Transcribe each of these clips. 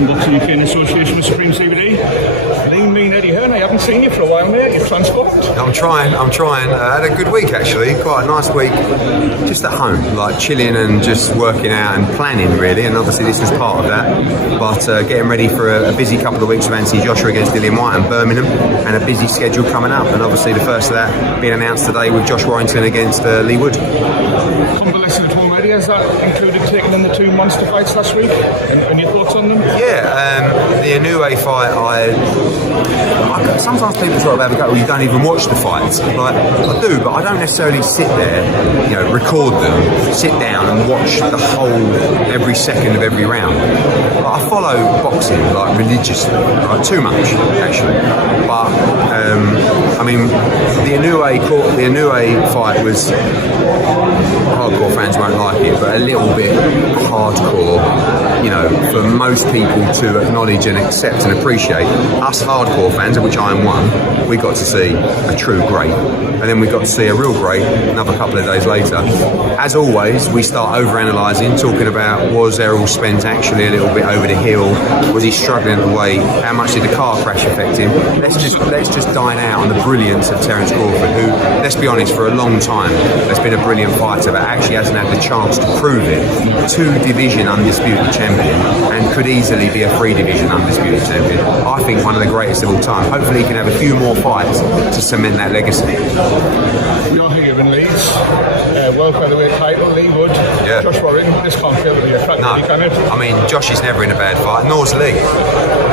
from Boxing UK in association with Supreme CBD. Lean, mean Eddie Hearn, I haven't seen you for a while, mate. You've transformed. I'm trying. I had a good week actually, quite a nice week. Just at home, like chilling and just working out and planning really. And obviously this was part of that. But getting ready for a busy couple of weeks with Anthony Joshua against Dillian Whyte and Birmingham, and a busy schedule coming up. And obviously the first of that being announced today with Josh Warrington against Lee Wood. Convalescent at home, Eddie. Has that included taking in the two monster fights last week? And your thoughts on them? Yeah, the Inoue fight, I sometimes people try to have a go, well, you don't even watch the fights. Like, I do, but I don't necessarily sit there, record them, sit down and watch the whole, every second of every round. Like, I follow boxing, like, religiously, like, too much, actually. But, the Inoue fight was, hardcore fans won't like it, but a little bit hardcore, for most people to acknowledge and accept and appreciate. Us hardcore fans, of which I am one, we got to see a true great. And then we got to see a real great another couple of days later. As always, we start over-analysing, talking about, was Errol Spence actually a little bit over the hill? Was he struggling at the weight? How much did the car crash affect him? Let's just dine out on the brilliance of Terence Crawford, who, let's be honest, for a long time has been a brilliant fighter, but actually hasn't had the chance to prove it. 2-division undisputed champion, and could easily be a 3-division undisputed champion. I think one of the greatest of all time. Hopefully he can have a few more fights to cement that legacy. You're here in Leeds, world featherweight title, Lee Wood, yeah. Josh Warrington. This can't fail to be a crack, really, can it? Josh is never in a bad fight, nor's Lee.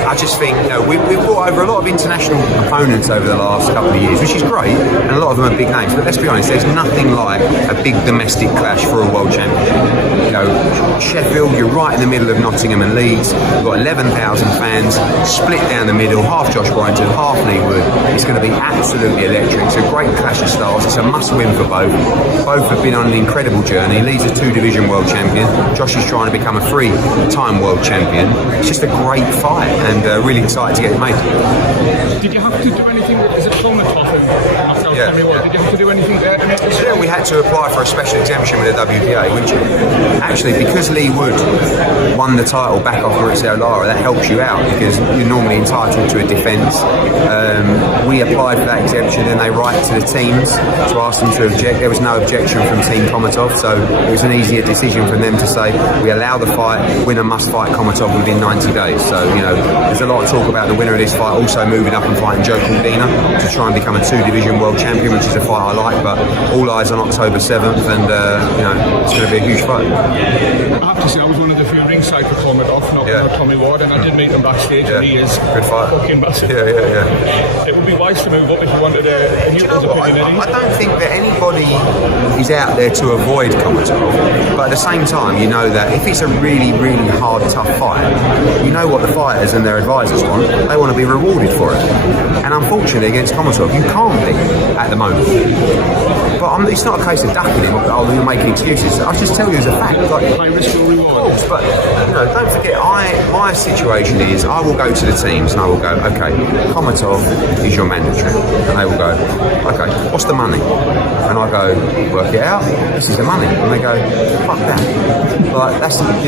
I just think, we've brought over a lot of international opponents over the last couple of years, which is great, and a lot of them are big names, but let's be honest, there's nothing like a big domestic clash for a world champion. Sheffield, you're right in the middle of Nottingham and Leeds, you've got 11,000 fans, split down the middle, half Josh Warrington, half Lee Wood. It's going to be absolutely electric. It's a great clash of styles. It's a must-win for both. Both have been on an incredible journey. Lee's a 2-division world champion. Josh is trying to become a 3-time world champion. It's just a great fight, and really excited to get it made. Did you have to do anything? Is it Conor Yeah. Did you have to do anything there to make this? Yeah, we had to apply for a special exemption with the WBA, which actually, because Lee Wood won the title back off Maurizio Lara, that helps you out because you're normally entitled to a defence. We applied for that exemption, and they write to the teams to ask them to object. There was no objection from Team Komatov, so it was an easier decision for them to say we allow the fight, winner must fight Komatov within 90 days. So, there's a lot of talk about the winner of this fight also moving up and fighting Joe Cordina to try and become a 2-division world champion, which is a fight I like, but all eyes on October 7th, and it's going to be a huge fight. I have to say, I was one of the few ringside for Komatov, knocking out Tommy Ward, and I did meet him backstage, and he is good fight. Fucking massive. Yeah. It would be wise to move up if you wanted a neutral opinion. I don't think that anybody is out there to avoid Komatov, but at the same time, you know that if it's a really, really hard, tough fight, you know what the fighters and their advisors want. They want to be rewarded for it. And unfortunately, against Komatov, you can't be at the moment. But it's not a case of ducking him, you're making excuses. I'll just tell you as a fact. High risk or reward. But, don't forget, my situation is I will go to the teams and I will go, okay, Komatov is your mandatory. And they will go, okay, what's the money? And I go, work it out, this is the money. And they go, fuck that. That's, I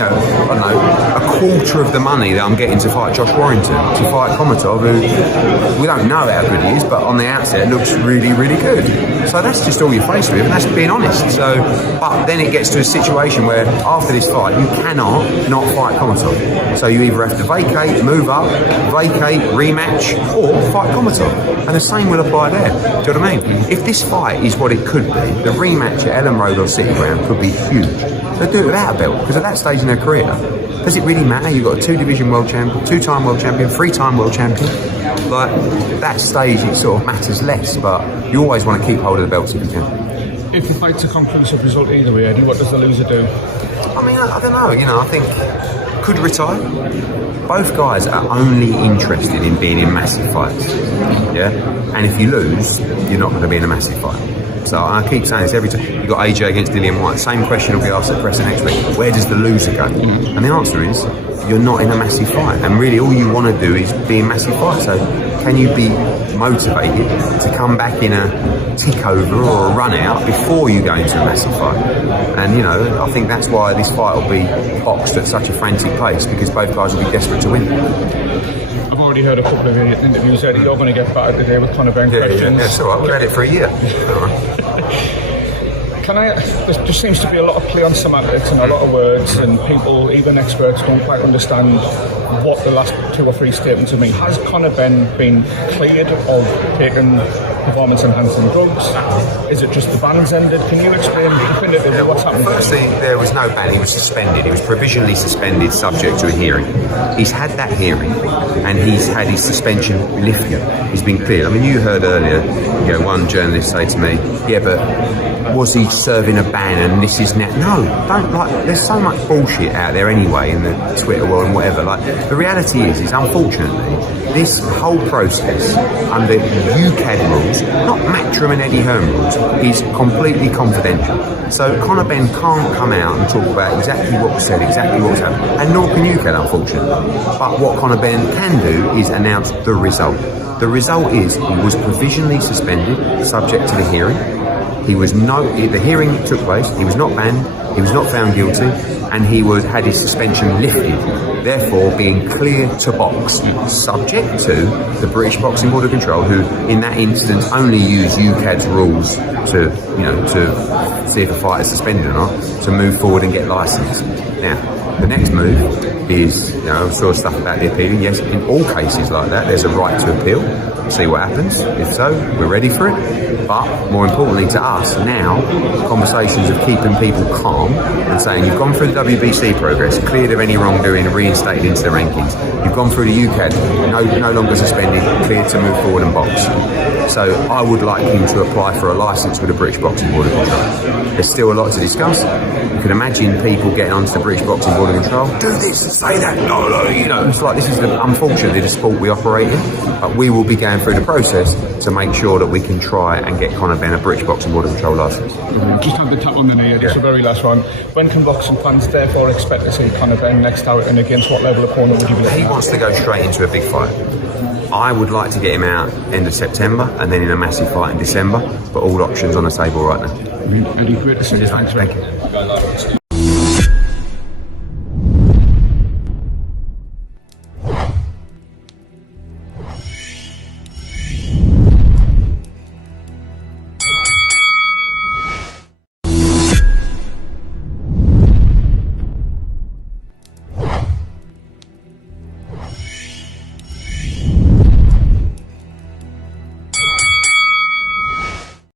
don't know, a quarter of the money that I'm getting to fight Josh Warrington, to fight Komatov, who we don't know how good he is, but on the outset looks really, really good. So that's just all you're faced with, and that's being honest. So, but then it gets to a situation where after this fight, you cannot not fight Komatov. So you either have to vacate, move up, vacate, rematch, or fight Komatov. And the same will apply there. Do you know what I mean? If this fight is what it could be, the rematch at Ellen Road or City Ground could be huge. They'll do it without a belt, because at that stage in their career, does it really matter? You've got a 2-division world champion, 2-time world champion, 3-time world champion. Like, that stage, it sort of matters less, but you always want to keep hold of the belts if you can. If the fight's a conclusive result either way, Eddie, what does the loser do? I don't know. I think could retire. Both guys are only interested in being in massive fights. Yeah? And if you lose, you're not going to be in a massive fight. So I keep saying this every time. You've got AJ against Dillian Whyte. Same question will be asked at Presser next week. Where does the loser go? And the answer is, you're not in a massive fight. And really all you want to do is be in massive fight. So can you be motivated to come back in a tick over or a run out before you go into a massive fight? And you know, I think that's why this fight will be boxed at such a frantic pace, because both guys will be desperate to win. I've already heard a couple of interviews there that you're going to get battered today with Conor Benn questions. Yeah, it's all right. We've had it for a year. All right. There just seems to be a lot of play on semantics and a lot of words, and people, even experts, don't quite understand what the last 2 or 3 statements mean. Has Conor Benn been cleared of taking performance-enhancing drugs? Is it just the ban's ended? Can you explain definitively what's happening? Firstly, there was no ban. He was suspended. He was provisionally suspended, subject to a hearing. He's had that hearing, and he's had his suspension lifted. He's been cleared. I mean, you heard earlier, you know, one journalist say to me, "Yeah, but was he serving a ban and this is now?" No, don't, like, there's so much bullshit out there anyway in the Twitter world and whatever. Like, the reality is unfortunately this whole process under UCAD rules, not Matchroom and Eddie Hearn rules, is completely confidential. So Conor Benn can't come out and talk about exactly what was said, exactly what was happened, and nor can UCAD, unfortunately. But what Conor Benn can do is announce the result. The result is he was provisionally suspended, subject to the hearing. The hearing took place, he was not banned, he was not found guilty, and he had his suspension lifted, therefore being clear to box, subject to the British Boxing Board of Control, who in that instance only use UCAD's rules to see if a fight is suspended or not, to move forward and get licensed. Now, the next move is, I saw stuff about the appealing. Yes, in all cases like that, there's a right to appeal. See what happens. If so, we're ready for it. But more importantly to us now, conversations of keeping people calm and saying you've gone through the WBC progress, cleared of any wrongdoing and reinstated into the rankings. You've gone through the UCAD, no longer suspended, cleared to move forward and box. So I would like him to apply for a licence with the British Boxing Board of Control. There's still a lot to discuss. You can imagine people getting onto the British Boxing Board of Control, do this and say that, no, it's like, this is unfortunately the sport we operate in, but we will be going through the process to make sure that we can try and get Conor Benn a British Boxing Board of Control licence. Just have the tap on the knee, just the very last one. When can boxing fans therefore expect to see Conor Benn next out, and against what level of opponent would you be looking at? He wants to go straight into a big fight. I would like to get him out end of September and then in a massive fight in December, but all options on the table right now. Eddie, great to see you. Thank you.